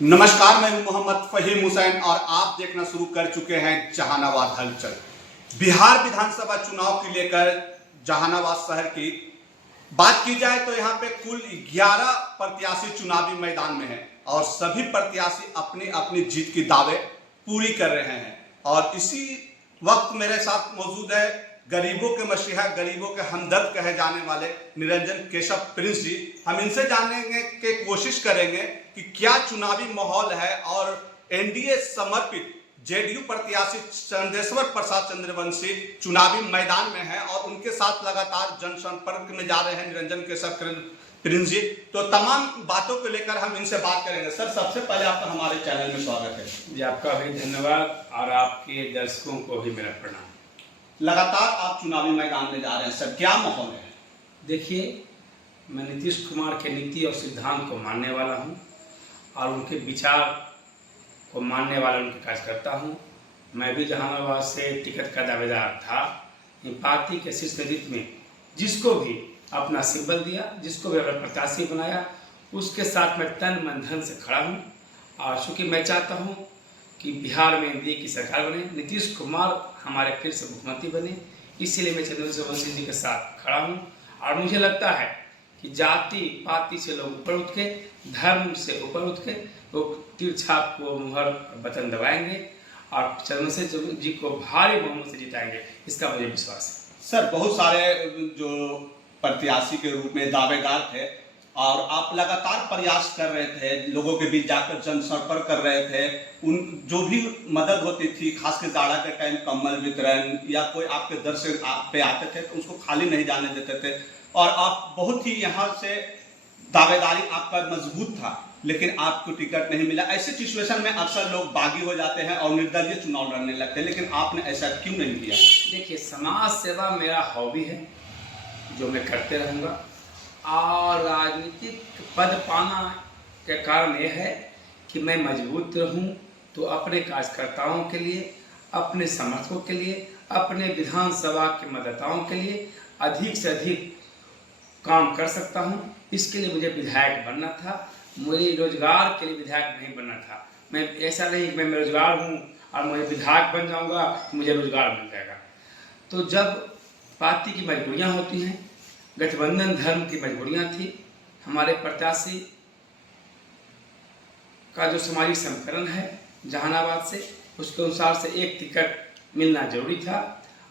नमस्कार, मैं हूं मोहम्मद फहीम हुसैन और आप देखना शुरू कर चुके हैं जहानाबाद हलचल। बिहार विधानसभा चुनाव को लेकर जहानाबाद शहर की बात की जाए तो यहां पे कुल 11 प्रत्याशी चुनावी मैदान में हैं और सभी प्रत्याशी अपनी अपनी जीत की दावे पूरी कर रहे हैं। और इसी वक्त मेरे साथ मौजूद है गरीबों के मसीहा, गरीबों के हमदर्द कहे जाने वाले निरंजन केशव प्रिंस जी। हम इनसे जानने की कोशिश करेंगे कि क्या चुनावी माहौल है और एनडीए समर्पित जेडीयू प्रत्याशी चंदेश्वर प्रसाद चंद्रवंशी चुनावी मैदान में है और उनके साथ लगातार जनसंपर्क में जा रहे हैं निरंजन केशव प्रिंस जी। तो तमाम बातों को लेकर हम इनसे बात करेंगे। सर, सबसे पहले आपका हमारे चैनल में स्वागत है जी। आपका भी धन्यवाद और आपके दर्शकों को भी मेरा प्रणाम। लगातार आप चुनावी मैदान में जा रहे हैं सर, क्या माहौल है? देखिए, मैं नीतीश कुमार के नीति और सिद्धांत को मानने वाला हूं और उनके विचार को मानने वाला उनके कार्यकर्ता हूं। मैं भी जहानाबाद से टिकट का दावेदार था। पार्टी के शीर्ष नेतृत्व में जिसको भी अपना सिंबल दिया, जिसको भी अपना प्रत्याशी बनाया, उसके साथ मैं तन मन धन से खड़ा हूँ। और चूँकि मैं चाहता हूँ कि बिहार में एनडीए की सरकार बने, नीतीश कुमार हमारे फिर से मुख्यमंत्री बने, इसीलिए मैं चंद्रवंशी जी के साथ खड़ा हूँ। और मुझे लगता है कि जाति पाति से लोग ऊपर उठ के, धर्म से ऊपर उठ के लोग तीर छाप को मुहर बटन दबाएंगे और चंद्रवंशी जी को भारी बहुमत से जिताएंगे, इसका मुझे विश्वास है। सर, बहुत सारे जो प्रत्याशी के रूप में दावेदार थे और आप लगातार प्रयास कर रहे थे, लोगों के बीच जाकर जनसंपर्क कर रहे थे, उन जो भी मदद होती थी, खासकर जाड़ा के टाइम कंबल वितरण या कोई आपके दर से आप पे आते थे तो उसको खाली नहीं जाने देते थे और आप बहुत ही यहाँ से दावेदारी आपका मजबूत था, लेकिन आपको टिकट नहीं मिला। ऐसे सिचुएशन में अक्सर लोग बागी हो जाते हैं और निर्दलीय चुनाव लड़ने लगते हैं, लेकिन आपने ऐसा क्यों नहीं किया? देखिए, समाज सेवा मेरा हॉबी है जो मैं करते रहूँगा और राजनीतिक पद पाना के कारण यह है कि मैं मजबूत रहूं तो अपने कार्यकर्ताओं के लिए, अपने समर्थकों के लिए, अपने विधानसभा के मतदाताओं के लिए अधिक से अधिक काम कर सकता हूं। इसके लिए मुझे विधायक बनना था, मुझे रोजगार के लिए विधायक नहीं बनना था। मैं ऐसा नहीं कि मैं बेरोजगार हूं और मैं विधायक बन जाऊंगा तो मुझे रोजगार मिल जाएगा। तो जब पार्टी की मजबूरियाँ होती हैं, गठबंधन धर्म की मजबूरियां थी, हमारे प्रत्याशी का जो सामाजिक समीकरण है जहानाबाद से, उसके अनुसार से एक टिकट मिलना जरूरी था।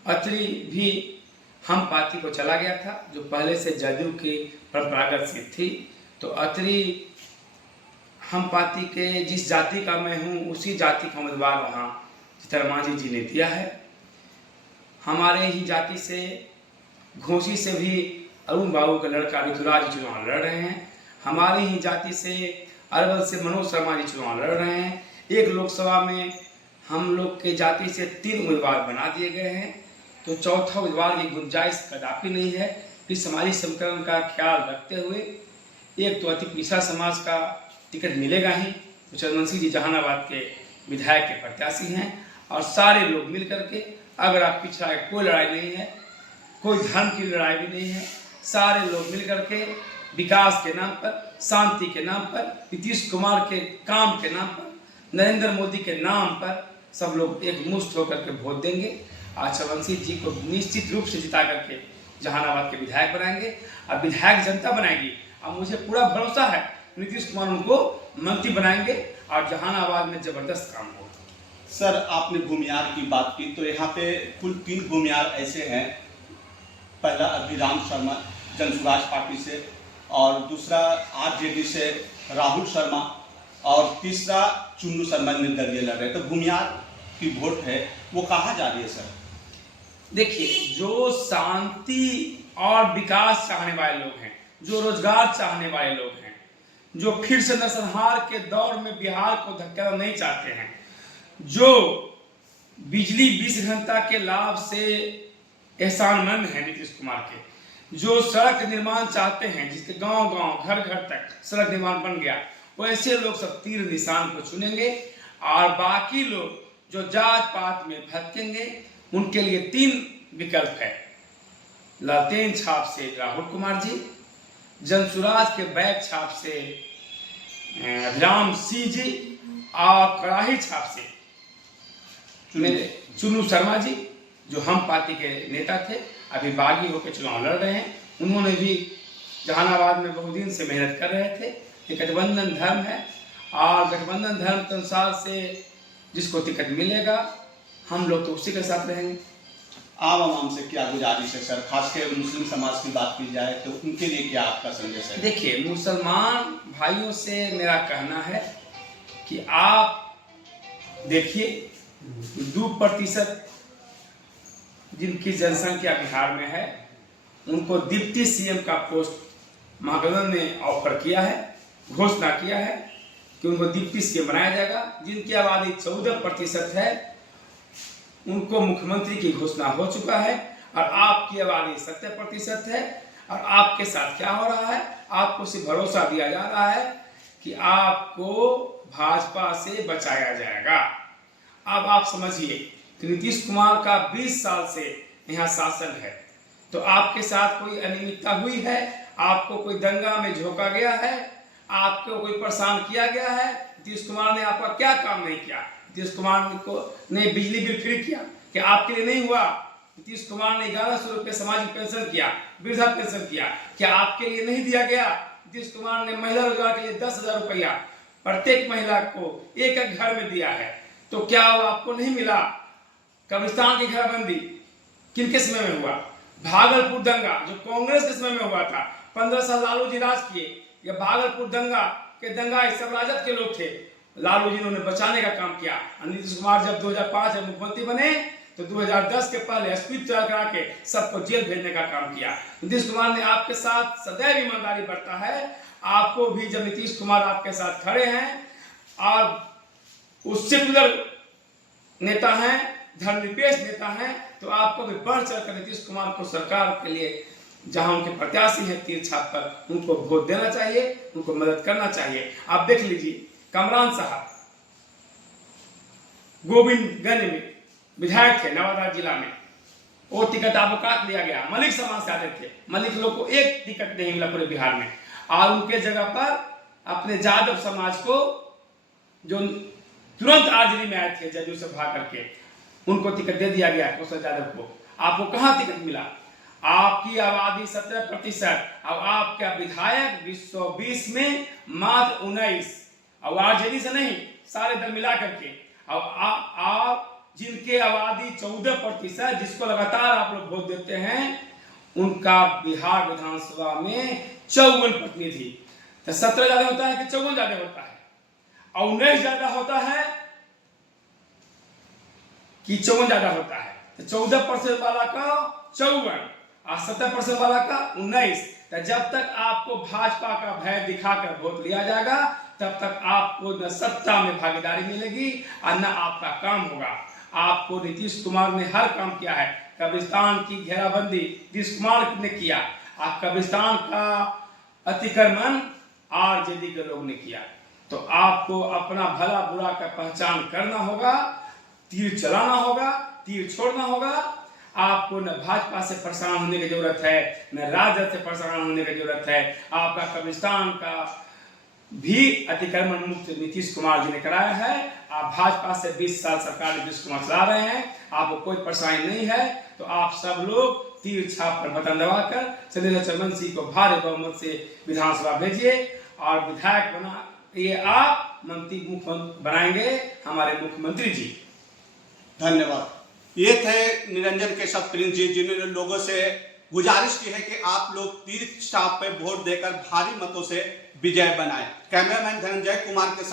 अत्री भी हम पार्टी को चला गया था जो पहले से जदयू की परंपरागत सीट थी, तो अत्री हम पार्टी के जिस जाति का मैं हूँ उसी जाति का उम्मीदवार वहाँ चितरमांझी जी ने दिया है। हमारे ही जाति से घोसी से भी अरुण बाबू का लड़का ऋतुराज चुनाव लड़ रहे हैं। हमारी ही जाति से अरवल से मनोज शर्मा जी चुनाव लड़ रहे हैं। एक लोकसभा में हम लोग के जाति से 3 उम्मीदवार बना दिए गए हैं, तो चौथा उम्मीदवार की गुंजाइश कदापि नहीं है। इस समाजी समीकरण का ख्याल रखते हुए एक तो अति पिछड़ा समाज का टिकट मिलेगा ही, तो चंद्रवंशी जी जहानाबाद के विधायक के प्रत्याशी हैं और सारे लोग मिल करके, अगर आप पिछड़ा है, कोई लड़ाई नहीं है, कोई धर्म की लड़ाई भी नहीं है, सारे लोग मिलकर के विकास के नाम पर, शांति के नाम पर, नीतीश कुमार के काम के नाम पर, नरेंद्र मोदी के नाम पर सब लोग एक मुश्त होकर के वोट देंगे। आज चंद्रवंशी जी को निश्चित रूप से जिता करके जहानाबाद के विधायक बनाएंगे और विधायक जनता बनाएगी। और मुझे पूरा भरोसा है नीतीश कुमार उनको मंत्री बनाएंगे और जहानाबाद में जबरदस्त काम होगा। सर, आपने भूमियार की बात की, तो यहाँ पे कुल 3 भूमियार ऐसे हैं। पहला अभिराम शर्मा जनसुराज पार्टी से, और दूसरा आरजेडी से राहुल शर्मा, और तीसरा चुन्नू शर्मा निर्दलीय लड़ रहे। तो भूमियार की वोट है वो कहाँ जा रही है सर? देखिए, जो शांति और विकास चाहने वाले लोग हैं, जो रोजगार चाहने वाले लोग हैं, जो फिर से नरसंहार के दौर में बिहार को धकेलना नहीं चाहते हैं, जो बिजली 20 घंटा के लाभ से एहसानमंद है नीतीश कुमार के, जो सड़क निर्माण चाहते हैं, जिसके गांव गांव घर घर तक सड़क निर्माण बन गया, वैसे लोग सब तीर निशान को चुनेंगे। और बाकी लोग जो जात पात में भटकेंगे उनके लिए 3 विकल्प है। लालटेन छाप से राहुल कुमार जी, जनसुराज के बैग छाप से अभिराम सिंह जी और कड़ाही छाप से मेरे चुनू शर्मा जी, जो हम पार्टी के नेता थे, अभी बागी होकर चुनाव लड़ रहे हैं। उन्होंने भी जहानाबाद में बहुत दिन से मेहनत कर रहे थे। ये गठबंधन धर्म है और गठबंधन धर्म के अनुसार से जिसको टिकट मिलेगा हम लोग तो उसी के साथ रहेंगे। आवाम से क्या गुजारिश है सर, खासकर मुस्लिम समाज की बात की जाए तो उनके लिए क्या आपका संदेश है? देखिए, मुसलमान भाइयों से मेरा कहना है कि आप देखिए 2% जिनकी जनसंख्या बिहार में है, उनको डिप्टी सीएम का पोस्ट महागठबंधन ने ऑफर किया है, घोषणा किया है कि उनको डिप्टी सीएम बनाया जाएगा। जिनकी आबादी 14% है, उनको मुख्यमंत्री की घोषणा हो चुका है और आपकी आबादी 70% है। और आपके साथ क्या हो रहा है, आपको सिर्फ भरोसा दिया जा रहा है कि आपको भाजपा से बचाया जाएगा। अब आप समझिए कि नीतीश कुमार का 20 साल से यहाँ शासन है, तो आपके साथ कोई अनियमितता हुई है, आपको कोई दंगा में झोंका गया है, आपको कोई परेशान किया गया है? नीतीश कुमार ने आपका क्या काम नहीं किया? नीतीश कुमार ने बिजली बिल फ्री किया, क्या आपके लिए नहीं हुआ? नीतीश कुमार ने 1100 रुपये सामाजिक पेंशन किया, वृद्धा पेंशन किया, क्या आपके लिए नहीं दिया गया? नीतीश कुमार ने महिला रोजगार के लिए 10,000 रुपया प्रत्येक महिला को एक घर में दिया है, तो क्या वो आपको नहीं मिला? कब्रिस्तान की घेराबंदी किनके समय में हुआ? भागलपुर दंगा जो कांग्रेस के समय में हुआ था, 15 साल लालू जी राज किए। ये भागलपुर दंगा के दंगाई सब राजद के लोग थे, लालू जी ने बचाने का काम किया। नीतीश कुमार जब 2005 में मुख्यमंत्री बने तो 2010 के पहले स्पीड तैयार करा के सबको जेल भेजने का काम किया। नीतीश कुमार ने आपके साथ सदैव ईमानदारी बरता है। आपको भी जब नीतीश कुमार आपके साथ खड़े हैं और उससे सेक्युलर नेता हैं, धर्मनिरपेक्ष नेता हैं, तो आपको भी बढ़ चढ़कर नीतीश कुमार को सरकार के लिए जहां उनके प्रत्याशी हैं तीर छाप पर, उनको वोट देना चाहिए, उनको मदद करना चाहिए। आप देख लीजिए, कमरान साहब गोविंदगंज में विधायक थे, नवादा जिला में, वो टिकट आपको काट लिया गया। मलिक समाज से आते थे, मलिक लोग को एक टिकट नहीं मिला पूरे बिहार में, और उनके जगह पर अपने जादव समाज को, जो तुरंत आरजेडी में आए थे जदयू से भाग करके, उनको टिकट दे दिया गया। कौशल यादव को आपको कहां टिकट मिला? आपकी आबादी 17% और आपका विधायक 220 में मात्र 19, और आरजेडी से नहीं, सारे दल मिला करके। और आप जिनके आबादी 14%, जिसको लगातार आप लोग वोट देते हैं, उनका बिहार विधानसभा में 54 प्रतिनिधि। तो 17 ज्यादा होता है कि 54 ज्यादा होता है? और 19 ज्यादा होता है कि 54 ज्यादा होता है? तो 14% वाला का 54 और 17% वाला का 19। तो जब तक आपको भाजपा का भय दिखाकर वोट लिया जाएगा, तब तक आपको न सत्ता में भागीदारी मिलेगी और न आपका काम होगा। आपको नीतीश कुमार ने हर काम किया है। कब्रिस्तान की घेराबंदी नीतीश कुमार ने किया, और कब्रिस्तान का अतिक्रमण आरजेडी के लोग ने किया। तो आपको अपना भला बुरा का पहचान करना होगा, तीर चलाना होगा, तीर छोड़ना होगा। आपको न भाजपा से परेशान होने की जरूरत है, न राजद से परेशान होने की जरूरत है। आपका कब्रिस्तान का भी अतिक्रमण मुक्त नीतीश कुमार जी ने कराया है। आप भाजपा से 20 साल सरकार नीतीश कुमार चला रहे हैं, आपको कोई परेशानी नहीं है। तो आप सब लोग तीर छाप पर बटन दबाकर शैलेंद्र चंद्रवंशी को भारी बहुमत से विधानसभा भेजिए और विधायक बना ये आप मंत्री मुख्यमंत्री बनाएंगे हमारे मुख्यमंत्री जी। धन्यवाद। ये थे निरंजन केशव प्रिंस जी, जिन्होंने लोगों से गुजारिश की है कि आप लोग तीर छाप पे वोट देकर भारी मतों से विजय बनाएं। कैमरामैन धनंजय कुमार के साथ